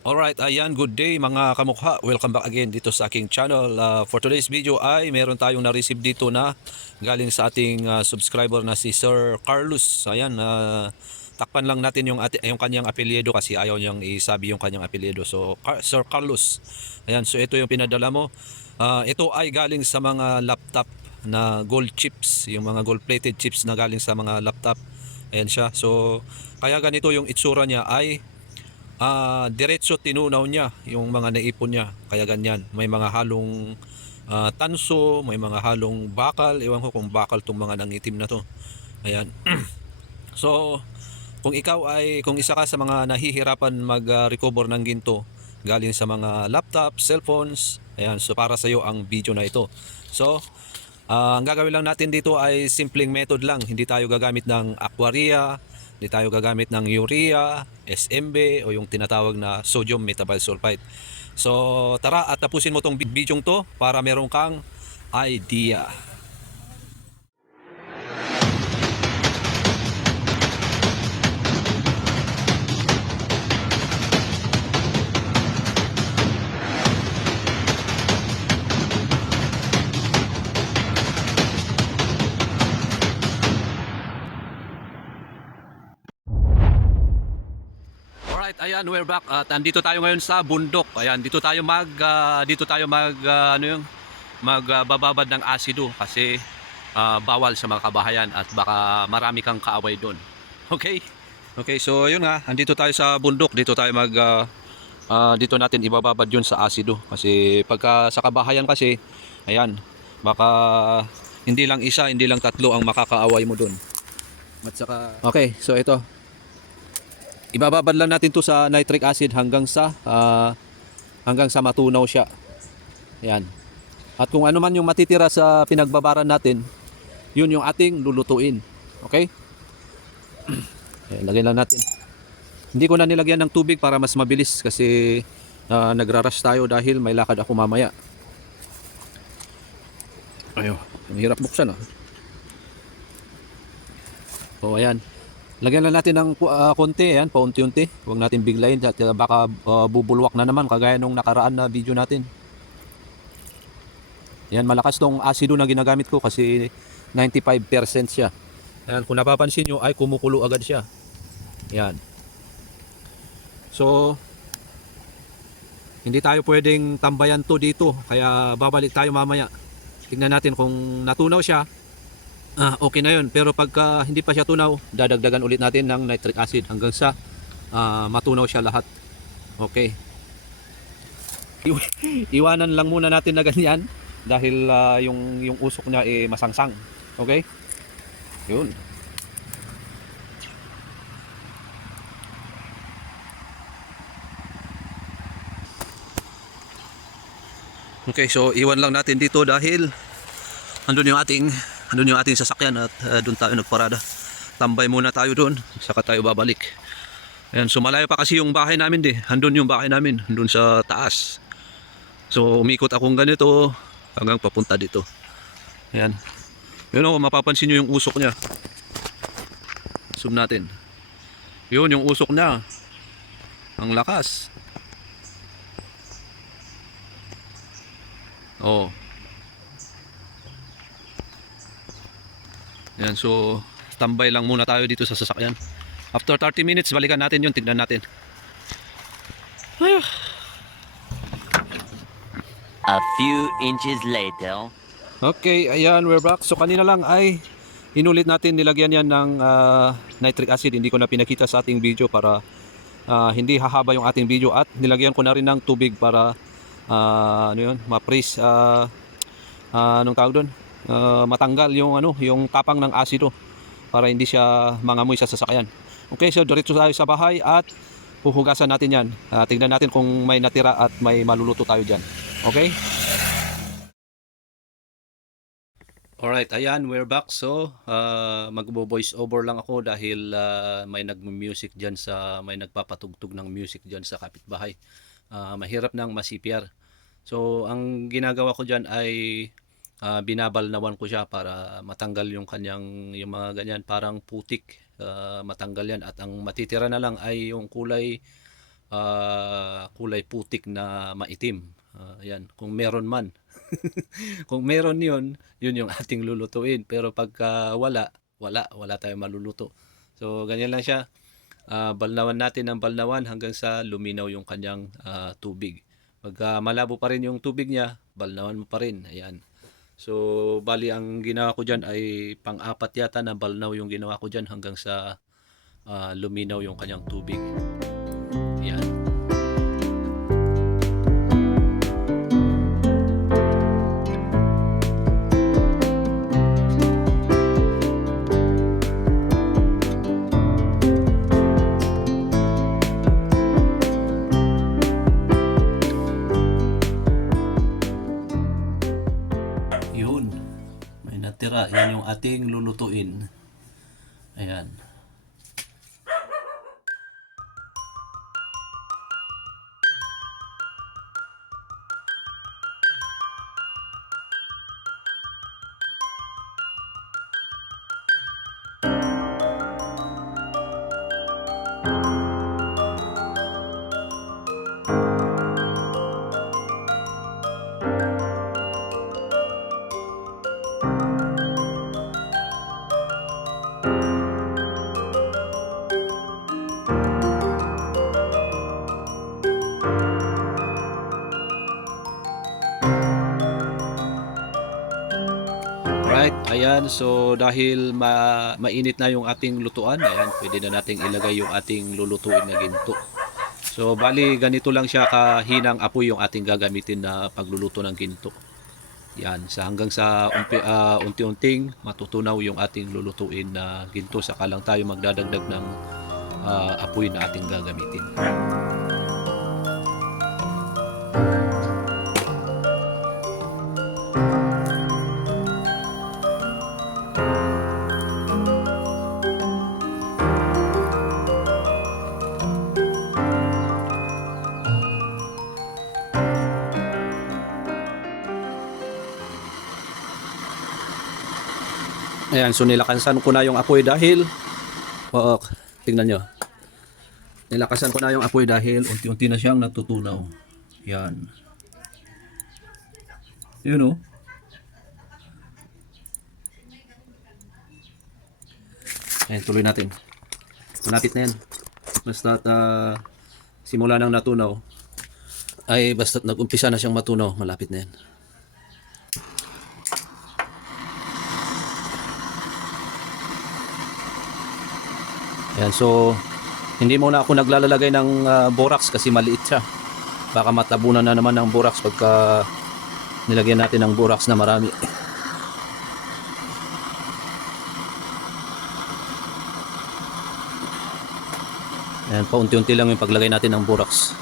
Alright, ayan, good day mga kamukha. Welcome back again dito sa aking channel. Uh, for today's video ay meron tayong na-receive dito na galing sa ating uh, subscriber na si Sir Carlos. Ayan, uh, takpan lang natin yung, ati- yung kanyang apelyido kasi ayaw niyang isabi yung kanyang apelyido. So, Car- Sir Carlos. Ayan, so ito yung pinadala mo. Uh, ito ay galing sa mga laptop na gold chips, yung mga gold-plated chips na galing sa mga laptop. Ayan siya. So, kaya ganito yung itsura niya ay ah diretso tinunaw niya yung mga naipon niya. Kaya ganyan. May mga halong ah, tanso, may mga halong bakal. Ewan ko kung bakal tong mga nangitim na to. Ayan. so, kung ikaw ay, kung isa ka sa mga nahihirapan mag-recover ng ginto galing sa mga laptop, cellphones, ayan, so para sa iyo ang video na ito. So, ah, ang gagawin lang natin dito ay simpleng method lang. Hindi tayo gagamit ng aquaria, hindi tayo gagamit ng urea, SMB o yung tinatawag na sodium metabyl sulfite. So tara at tapusin mo tong video to para meron kang idea. Alright, ayan, we're back. At andito tayo ngayon sa bundok. Ayan, dito tayo mag ah, dito tayo mag ah, ano yung magbababad ng asido kasi ah, bawal sa mga kabahayan at baka marami kang kaaway doon. Okay? Okay, so yun nga, andito tayo sa bundok. Dito tayo mag ah, ah, dito natin ibababad yun sa asido kasi pagka sa kabahayan kasi ayan, baka hindi lang isa, hindi lang tatlo ang makakaaway mo doon. At saka Okay, so ito, ibababad lang natin to sa nitric acid hanggang sa ah, hanggang sa matunaw siya. Yan. At kung ano man yung matitira sa pinagbabaran natin, yun yung ating lulutuin. Okay? Ayan, lagay lang natin. Hindi ko na nilagyan ng tubig para mas mabilis kasi ah, nagrarush tayo dahil may lakad ako mamaya. Ayo, ang hirap buksan ah. So ayan. Lagyan lang natin ng uh, konti, ayan, paunti-unti. Huwag natin biglayin at uh, baka uh, bubulwak na naman kagaya nung nakaraan na video natin. Yan, malakas tong asido na ginagamit ko kasi 95% siya. Ayan, kung napapansin nyo ay kumukulo agad siya. Yan. So, hindi tayo pwedeng tambayan to dito. Kaya babalik tayo mamaya. Tingnan natin kung natunaw siya. Ah, okay na yun. Pero pagka hindi pa siya tunaw, dadagdagan ulit natin ng nitric acid hanggang sa ah, matunaw siya lahat. Okay. Iw- Iwanan lang muna natin na ganyan dahil ah, yung yung usok niya eh masangsang. Okay? Yun. Okay, so iwan lang natin dito dahil andun yung ating andun yung ating sasakyan at uh, doon tayo nagparada. Tambay muna tayo doon, saka tayo babalik. Ayan, so malayo pa kasi yung bahay namin di. Andun yung bahay namin, andun sa taas. So umikot akong ganito hanggang papunta dito. Ayan. Yun o, mapapansin nyo yung usok niya. Zoom natin. Yun yung usok niya. Ang lakas. Oo. Yan, so tambay lang muna tayo dito sa sasakyan. After 30 minutes, balikan natin yun, tignan natin. Ayun. A few inches later. Okay, ayan, we're back. So kanina lang ay inulit natin nilagyan yan ng ah, nitric acid. Hindi ko na pinakita sa ating video para ah, hindi hahaba yung ating video at nilagyan ko na rin ng tubig para ah, ano yun, ma-freeze ah, ah, anong tawag doon? Ah, matanggal yung ano, yung tapang ng asido para hindi siya mangamoy sa sasakyan. Okay, so diretso tayo sa bahay at huhugasan natin yan. Ah, tingnan natin kung may natira at may maluluto tayo dyan. Okay? Alright, ayan, we're back. So, uh, magbo-voice over lang ako dahil ah, may nag-music dyan sa, may nagpapatugtog ng music dyan sa kapitbahay. Ah, mahirap nang masipyar. So, ang ginagawa ko dyan ay ah, binabalnawan ko siya para matanggal yung kanyang, yung mga ganyan, parang putik. ah, matanggal yan. At ang matitira na lang ay yung kulay ah, kulay putik na maitim. Ah, yan, kung meron man. kung meron yun, yun yung ating lulutuin. Pero pagka wala, wala, wala tayong maluluto. So, ganyan lang siya. Ah, balnawan natin ng balnawan hanggang sa luminaw yung kanyang ah, tubig. Pagka malabo pa rin yung tubig niya, balnawan mo pa rin. Ayan. So, bali ang ginawa ko dyan ay pang-apat yata na balnaw yung ginawa ko dyan hanggang sa ah, luminaw yung kanyang tubig. Ayan. May natira. Yan yung ating lulutuin. Ayan. Ayan. So dahil ma mainit na yung ating lutuan, ayan, pwede na nating ilagay yung ating lulutuin na ginto. So bali ganito lang siya kahinang apoy yung ating gagamitin na pagluluto ng ginto. Yan, sa hanggang sa umpi, ah, unti-unting matutunaw yung ating lulutuin na ginto saka lang tayo magdadagdag ng ah, apoy na ating gagamitin. Ayan, so nilakasan ko na yung apoy dahil Oo, tingnan nyo. Nilakasan ko na yung apoy dahil unti-unti na siyang natutunaw. Yan. Yun oh. Ayan, tuloy natin. Malapit na yan. Basta uh, simula nang natunaw, ay basta nag-umpisa na siyang matunaw, malapit na yan. Ayan, so hindi muna ako naglalagay ng ah, borax kasi maliit siya. Baka matabunan na naman ng borax pagka nilagyan natin ng borax na marami. Ayan, paunti-unti lang yung paglagay natin ng borax.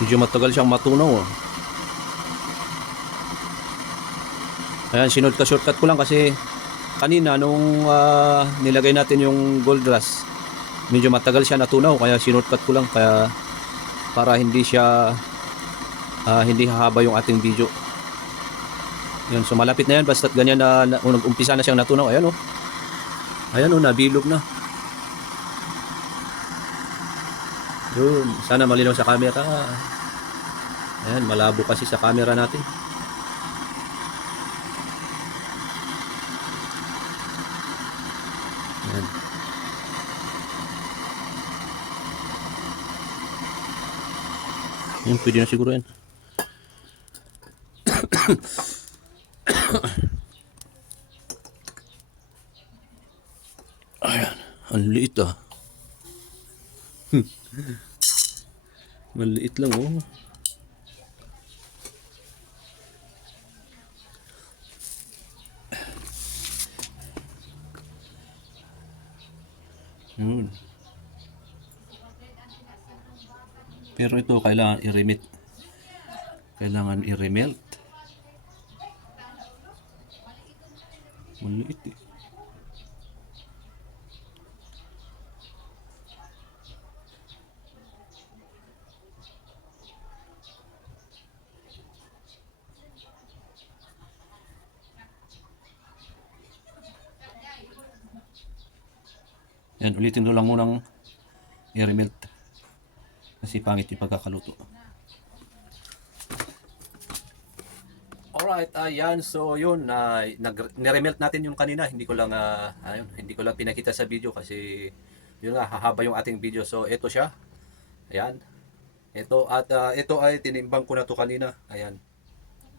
Medyo matagal siyang matunaw. Oh. Ayan, sinurkat shortcut ko lang kasi kanina nung ah, nilagay natin yung gold rush, medyo matagal siya natunaw kaya sinurkat ko lang kaya para hindi siya ah, hindi hahaba yung ating video. Yan, so malapit na yan basta't ganyan na, na nag-umpisa na siyang natunaw. Ayan oh. Ayan oh, nabilog na. Yun, sana malinaw sa camera. Ayan, malabo kasi sa camera natin. Ayan. Yan, pwede na siguro yan. Ayan, ang liit ah. Maliit lang oh. Yun. Pero ito kailangan i-remit. Kailangan i-remelt. Maliit eh. Yan, ulitin ko lang munang i-remelt. Kasi pangit yung pagkakaluto. Alright, ayan. So, yun. na nag niremelt natin yung kanina. Hindi ko lang, ah, ayun, hindi ko lang pinakita sa video kasi yun nga, hahaba yung ating video. So, ito siya. Ayan. Ito, at ah, ito ay tinimbang ko na to kanina. Ayan.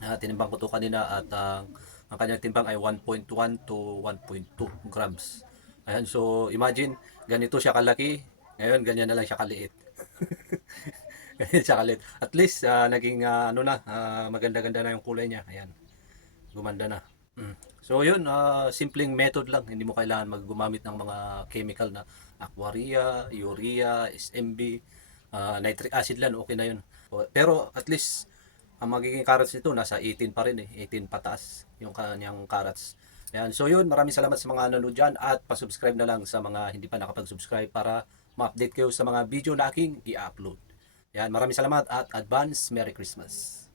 Ah, tinimbang ko to kanina at ang ang kanyang timbang ay 1.1 to 1.2 grams. Ayan, so imagine, ganito siya kalaki. Ngayon, ganyan na lang siya kaliit. ganyan siya kaliit. At least, ah, naging ah, ano na, ah, maganda-ganda na yung kulay niya. Ayan, gumanda na. Mm. So yun, ah, simpleng method lang. Hindi mo kailangan maggumamit ng mga chemical na aquaria, urea, SMB, ah, nitric acid lang, okay na yun. Pero at least, ang magiging carrots nito nasa 18 pa rin eh, 18 pataas yung kanyang carrots. Ayan, so yun, maraming salamat sa mga nanonood dyan. At pasubscribe na lang sa mga hindi pa nakapag-subscribe para ma-update kayo sa mga video na aking i-upload. Ayan, maraming salamat at advance. Merry Christmas.